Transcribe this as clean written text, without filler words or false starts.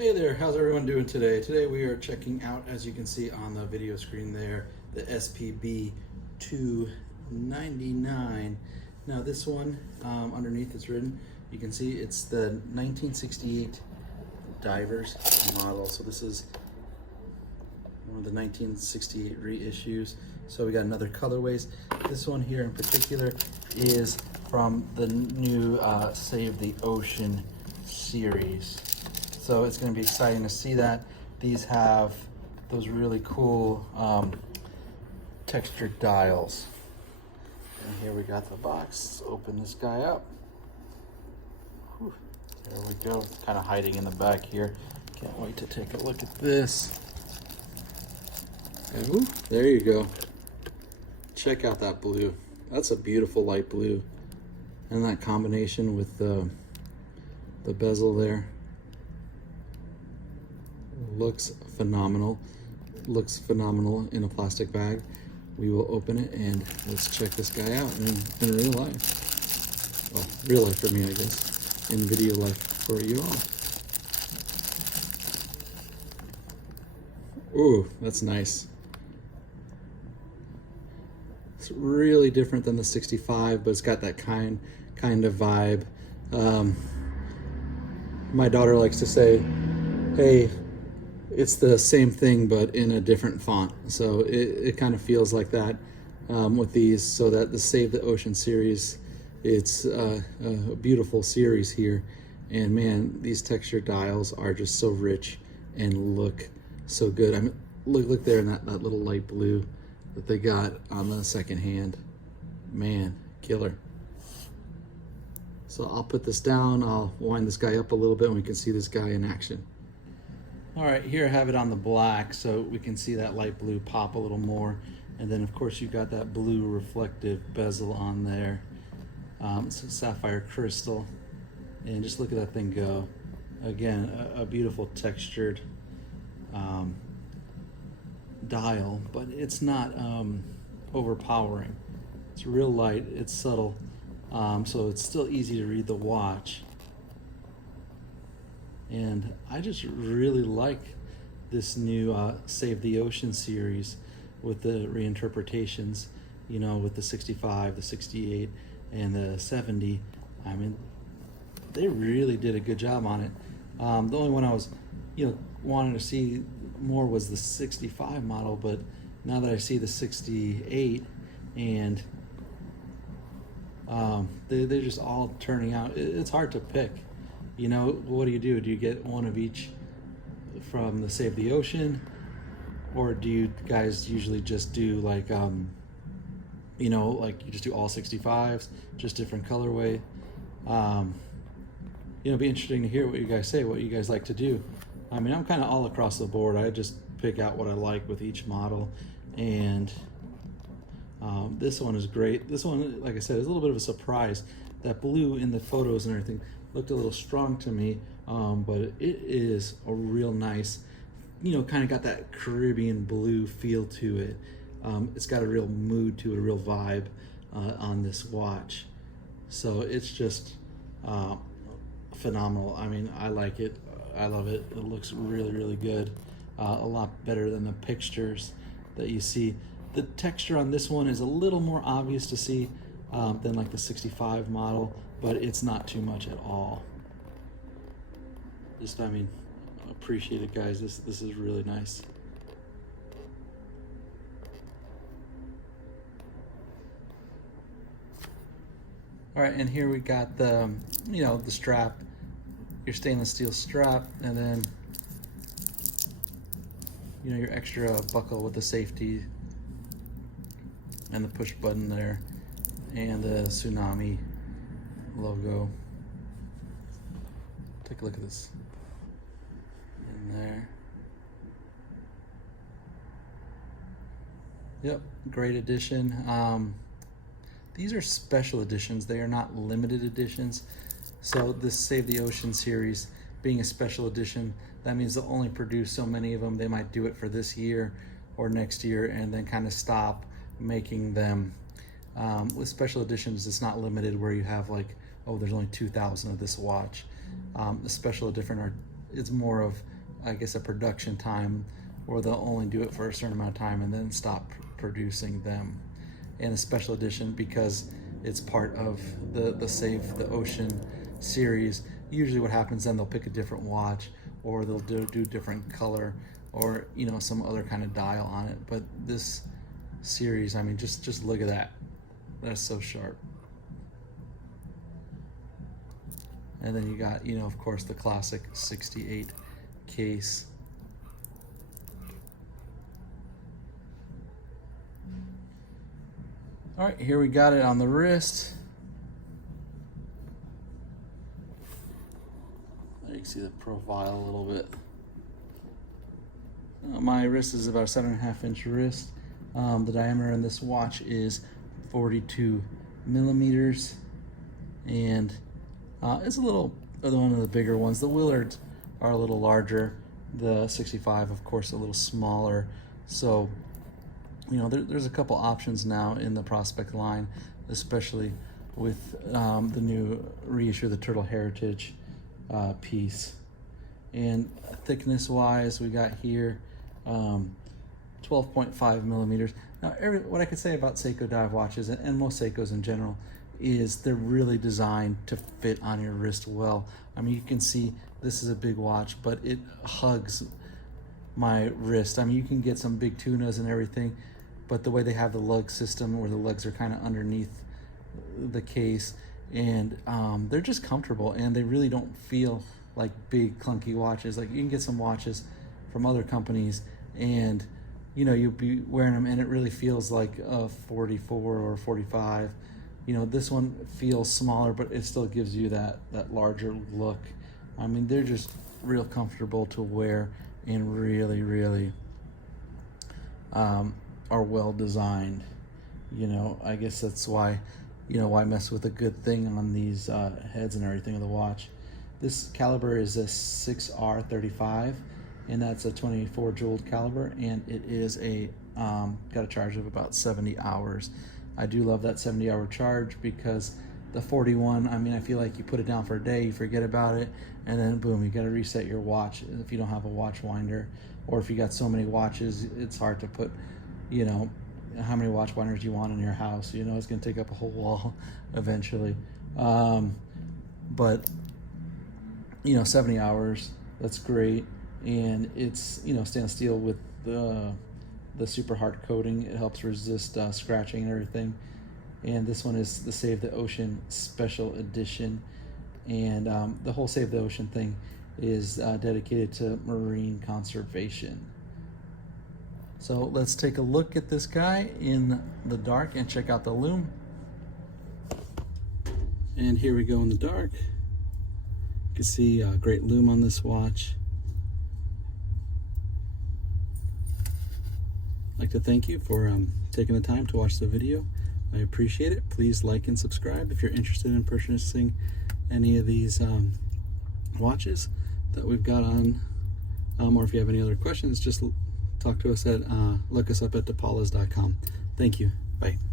Hey there, how's everyone doing today? Today we are checking out, as you can see on the video screen there, the SPB299. Now this one, underneath it's written, you can see it's the 1968 Divers model. So this is one of the 1968 reissues. So we got another colorways. This one here in particular is from the new Save the Ocean series. So it's going to be exciting to see that. These have those really cool textured dials. And here we got the box. Let's open this guy up. Whew. There we go. It's kind of hiding in the back here. Can't wait to take a look at this. And, ooh, there you go. Check out that blue. That's a beautiful light blue. And that combination with the bezel there. Looks phenomenal. Looks phenomenal in a plastic bag. We will open it and let's check this guy out in real life. Well, real life for me, I guess. In video life for you all. Ooh, that's nice. It's really different than the 65, but it's got that kind of vibe. My daughter likes to say, hey, it's the same thing but in a different font. So it kind of feels like that with these. So that the Save the Ocean series, it's a beautiful series here. And man, these texture dials are just so rich and look so good. I mean, look there in that little light blue that they got on the second hand. Man, killer. So I'll put this down, I'll wind this guy up a little bit and we can see this guy in action. All right, here I have it on the black so we can see that light blue pop a little more. And then of course you've got that blue reflective bezel on there. It's a sapphire crystal. And just look at that thing go. Again, a beautiful textured dial, but it's not overpowering. It's real light, it's subtle, so it's still easy to read the watch. And I just really like this new Save the Ocean series with the reinterpretations, you know, with the 65, the 68, and the 70. I mean, they really did a good job on it. The only one I was, wanting to see more was the 65 model, but now that I see the 68 and they're just all turning out, it's hard to pick. You know, what do? Do you get one of each from the Save the Ocean, or do you guys usually just do like, like you just do all 65s, just different colorway? It'd be interesting to hear what you guys say, what you guys like to do. I mean, I'm kind of all across the board. I just pick out what I like with each model, and this one is great. This one, like I said, is a little bit of a surprise. That blue in the photos and everything looked a little strong to me, but it is a real nice, kind of got that Caribbean blue feel to it. It's got a real mood to it, a real vibe on this watch. So it's just phenomenal. I mean, I like it. I love it. It looks really, really good. A lot better than the pictures that you see. The texture on this one is a little more obvious to see than like the 65 model, but it's not too much at all. Just, I mean, appreciate it, guys. This is really nice. All right, and here we got the, the strap, your stainless steel strap, and then, your extra buckle with the safety and the push button there, and the Tsunami logo. Take a look at this in there. Yep, great edition. These are special editions. They are not limited editions. So this Save the Ocean series being a special edition, that means they'll only produce so many of them. They might do it for this year or next year and then kind of stop making them. With special editions, it's not limited where you have like, oh, there's only 2,000 of this watch. The special it's more of, I guess, a production time, or they'll only do it for a certain amount of time and then stop producing them. And a special edition, because it's part of the Save the Ocean series, usually what happens then, they'll pick a different watch, or they'll do different color, or you know, some other kind of dial on it. But this series, I mean, just look at that. That's so sharp. And then you got, you know, of course, the classic 68 case. All right, here we got it on the wrist. You can see the profile a little bit. My wrist is about a 7.5 inch wrist. The diameter on this watch is 42 millimeters, and it's a little, one of the bigger ones. The Willards are a little larger. The 65, of course, a little smaller. So, you know, there's a couple options now in the Prospex line, especially with the new reissue, the Turtle Heritage piece. And thickness-wise, we got here 12.5 millimeters. Now, what I could say about Seiko dive watches, and most Seikos in general, is they're really designed to fit on your wrist well. I mean, you can see this is a big watch, but it hugs my wrist. I mean, you can get some big tunas and everything, but the way they have the lug system, where the lugs are kind of underneath the case, and they're just comfortable, and they really don't feel like big clunky watches. Like, you can get some watches from other companies, and you know, you'll be wearing them and it really feels like a 44 or 45. You know, this one feels smaller, but it still gives you that larger look. I mean, they're just real comfortable to wear, and really are well designed. You know, I guess that's why, you know, why mess with a good thing on these heads and everything of the watch. This caliber is a 6R35, and that's a 24 jeweled caliber, and it is got a charge of about 70 hours. I do love that 70-hour charge, because the 41, I mean, I feel like you put it down for a day, you forget about it, and then boom, you got to reset your watch if you don't have a watch winder, or if you got so many watches, it's hard to put, you know, how many watch winders you want in your house. You know, it's going to take up a whole wall eventually. But you know, 70 hours, that's great. And it's, you know, stainless steel with the super hard coating. It helps resist scratching and everything. And this one is the Save the Ocean Special Edition. And the whole Save the Ocean thing is dedicated to marine conservation. So let's take a look at this guy in the dark and check out the lume. And here we go in the dark. You can see a great lume on this watch. I'd like to thank you for taking the time to watch the video. I appreciate it. Please like and subscribe if you're interested in purchasing any of these watches that we've got on, or if you have any other questions, just talk to us at look us up at depalas.com. Thank you. Bye.